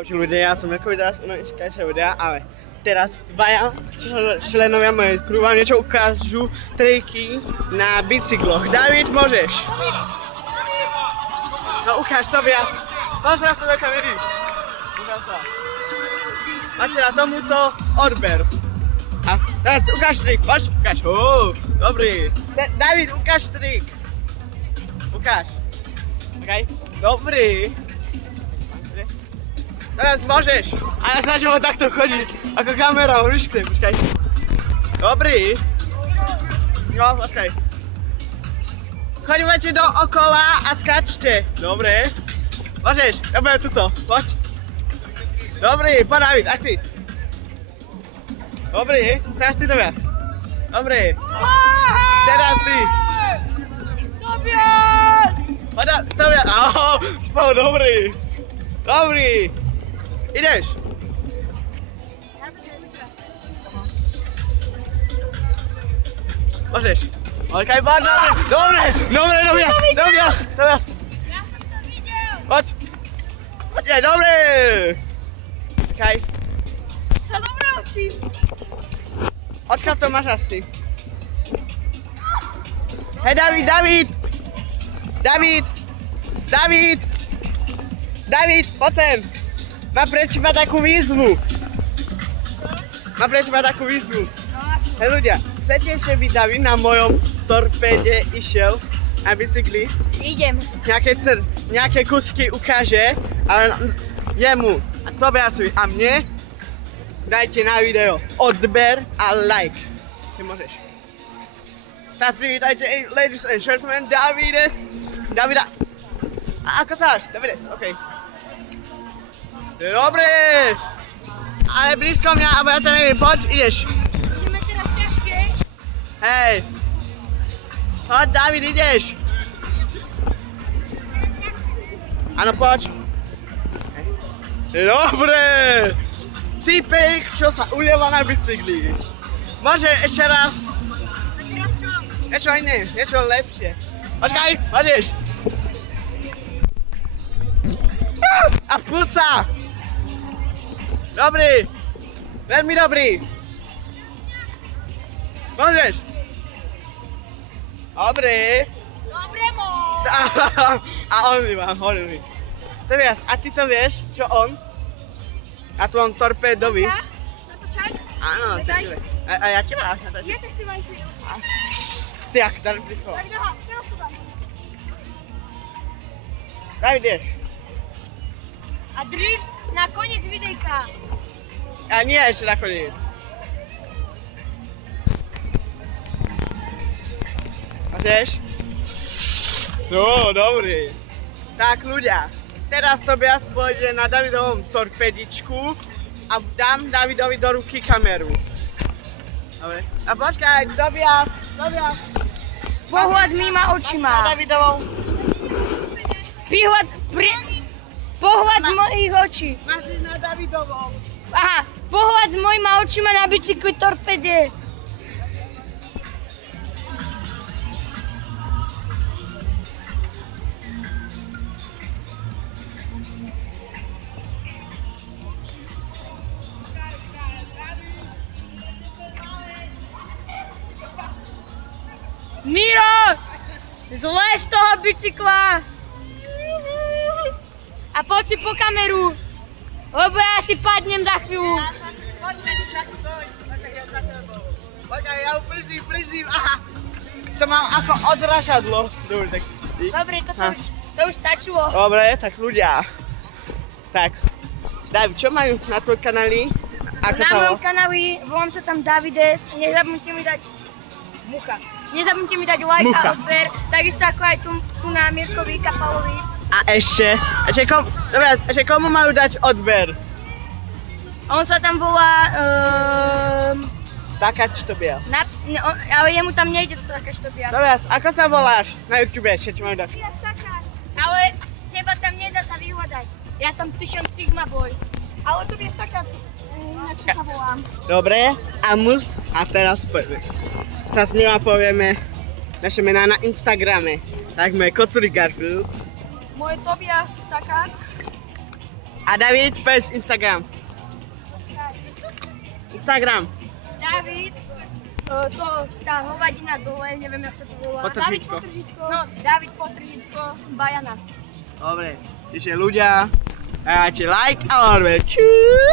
Ľudia, ja som Mirko, teraz unovičkajšie videa, ale teraz dvaja členovia mojej crew vám niečo ukážu, triky na bicykloch. David, môžeš? No ukáž to viac. Pozdrav sa do kamery. Ukáž sa. Máte na tomuto odber. A teraz ukáž trik, poď, ukáž. Dobrý. David, ukáž trik. Ukáž. OK? Dobrý. Teraz môžeš. A ja snažím ho takto chodiť, ako kamera, vyškli, počkaj. Dobrý. No, počkaj. Chodíme dookola a skačte. Dobre. Môžeš, ja budem tuto, poď. Dobrý, poď David, ak ty. Dobrý, teraz ty to viac. Dobrý. Teraz ty. Tobias! Poď to viac. Dobrý. Dobrý. Ideš? Môžeš. OK, poď, dobre. Ja som to videl. Poď. Poď, dobre. OK. Sa dobre učím. Odkiaľ to máš asi? Hej, David! David, poď sem. Mám pre teba takú výzvu. Hej ľudia, chcete, že by David na mojom torpéde išiel na bicykli? Idem. Nejaké kusky ukáže, ale jemu a Tobiasovi a mne dajte na video odber a like. Ty môžeš. Tak privítajte, ladies and gentlemen, Davidas. A ako sa máš? Davidas, OK. Dobre. Ale blízko mňa, alebo ja ťa neviem, poď, ideš. Ideme teraz ťažké. Hej. Poď, David, ideš. Áno, poď. Dobre. Typek, čo sa ulieva na bicykli. Môže ešte raz. A teraz čo? Niečo iné, niečo lepšie. Počkaj, ideš. A pusa. Dobrý. Veľmi dobrý. Môžeš. Dobrý. Dobre, môj. A on mi mám, hovoril mi. Tobias, a ty to vieš, čo on? Na tvojom torpédovi? Ja? Natočať? Áno, Daj. a ja ti máš natočiť. Ja ťa chcem aj chvíľu. Ty, ak tam prišlo. David, aha, teraz to dám. David, ideš. A drift na koniec videjka. A nie ešte nakoniec. Môžeš? No, dobrý. Tak ľudia, teraz Tobias pôjde na Davidovom torpedičku a dám Davidovi do ruky kameru. Dobre. A počkaj, Tobias. Pohľad mýma očima. Na Davidovom. Pohľad z mojich očí. Máš ísť na Davidovom. Aha, pohľad s mojima očima na bicykli torpede. Miro! Zle z toho bicykla! A poď si po kameru, lebo ja si padnem za chvíľu. Počkaj, čak stoj. Ja za tebou. Počkaj, ja ho plizím, aha. To mám ako odrážadlo. Dobre, tak. Dobre, to už stačilo. Dobre, tak ľudia. Tak, David, čo majú na tvoj kanáli? Ako Na mojom kanáli, volám sa tam Davides, nezabudnite mi dať like a odber, takisto ako aj tu na Mirkovi Kapalovi. A ešte komu majú dať odber? On sa tam volá... Takáč Tobias. Ale jemu tam nejde to Takáč Tobias. Tobias, ako sa voláš na YouTube? Ešte ti majú dať. Ale teba tam nedá sa vyhľadať. Ja tam píšem Sigma Boy. Ale Tobias Takáč. Na čo sa volám? Dobre, Amus. A teraz poďme. Teraz my vám povieme naše mená na Instagrame. Tak moje Kocúrik Garfield. Moje Tobias Takáč. A David, pes Instagram. Instagram. David, tá hovadina dole, neviem, jak sa to volá. Potržitko. No, David Potržitko, Bajana. Dobre, čiže ľudia, dajte like a odber. Čuuu.